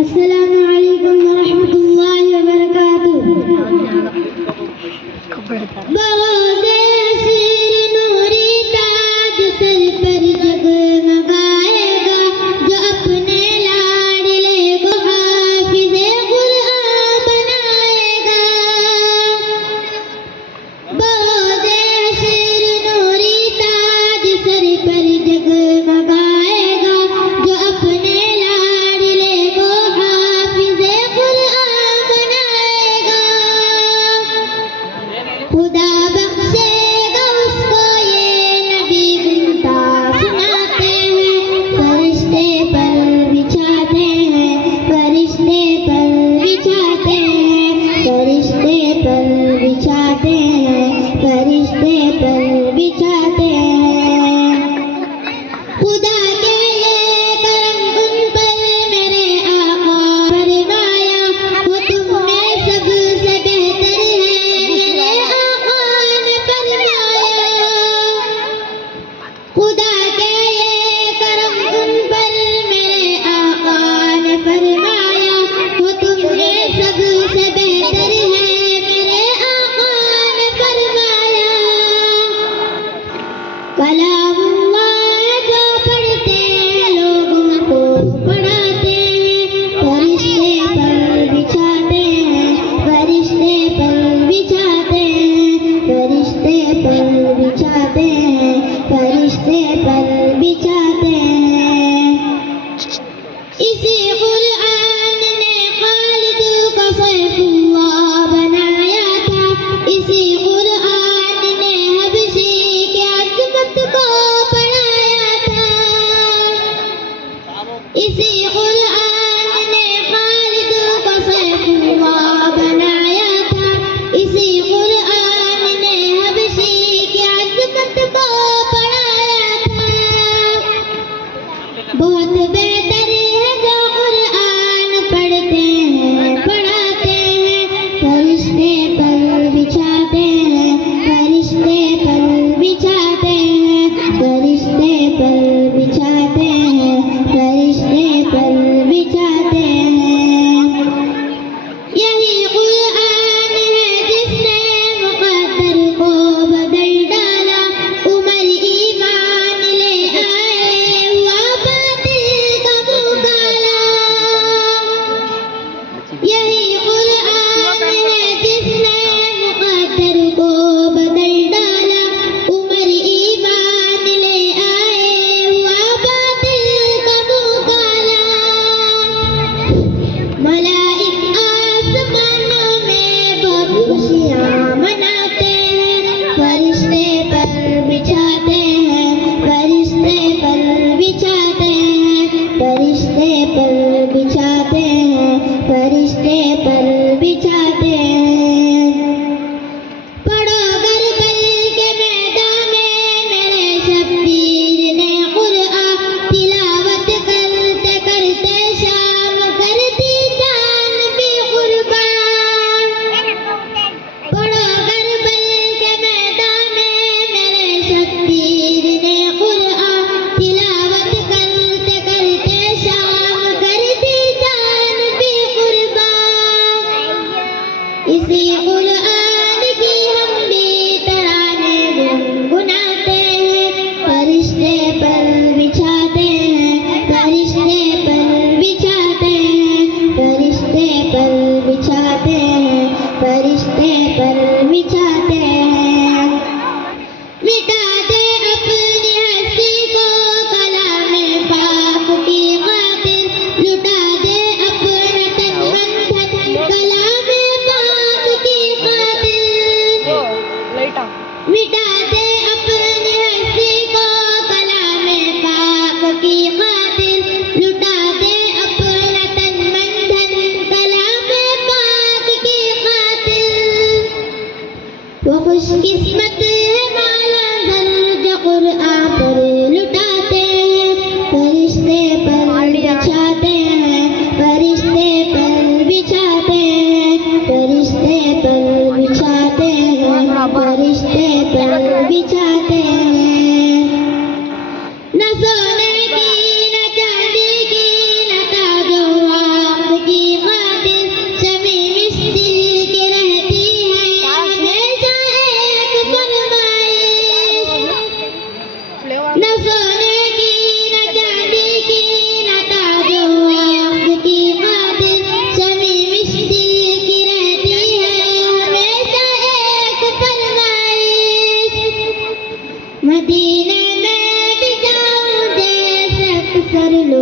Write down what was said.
अस्सलामु अलैकुम वरहमतुल्लाहि वबरकातुह। बगौज़े हसीर नूरी ताज सर पर जगमगाएगा, जो अपने लाडले को हाफिज़े कुरान बनाएगा। बगौज़े हसीर नूरी ताज सर पर जगमगाएगा, जो अपने लाडले को हाफिज़े कुरान बनाएगा। खुदा बख्शेगा उसको ये नबी गुनता सुनाते हैं, फरिश्ते पर बिछाते हैं, फरिश्ते पर बिछाते हैं, फरिश्ते पर बिछाते हैं, फरिश्ते पर बिछाते हैं। खुदा के ये करम उन पर मेरे आका फरमाया, वो तुम में सबसे बेहतर है, मेरे आका ने फरमाया। खुदा के ये करम उन पर मेरे आका ने फरमाया, वो तुम में सबसे बेहतर है, मेरे आका ने फरमाया। कलामुल्लाह जो पढ़ते हैं लोगों को पढ़ाते हैं, फरिश्ते पर बिछाते हैं, फरिश्ते पर बिछाते हैं, फरिश्ते पर बिछाते हैं, फरिश्ते पर बिछाते हैं। इसी कुरान ने खालिद को सैफुल्लाह बनाया था, इसी कुरान ने हबशी की अज़मत को पढ़ाया था। इसी कुरान ने खालिद को सैफुल्लाह बनाया था, इसी कुरान ने हबशी की अज़मत को पढ़ाया था। बहुत बेहतर है जो कुरान पढ़ते हैं पढ़ाते हैं, फरिश्ते पर बिछाते हैं, फरिश्ते पर बिछाते हैं, फरिश्ते पर बिछाते हैं, फरिश्ते पर बिछाते हैं। यही कुरान है जिसने मुक़द्दर को बदल डाला, उमर ईमान ले आए, हुआ बातिल अक्सर लोग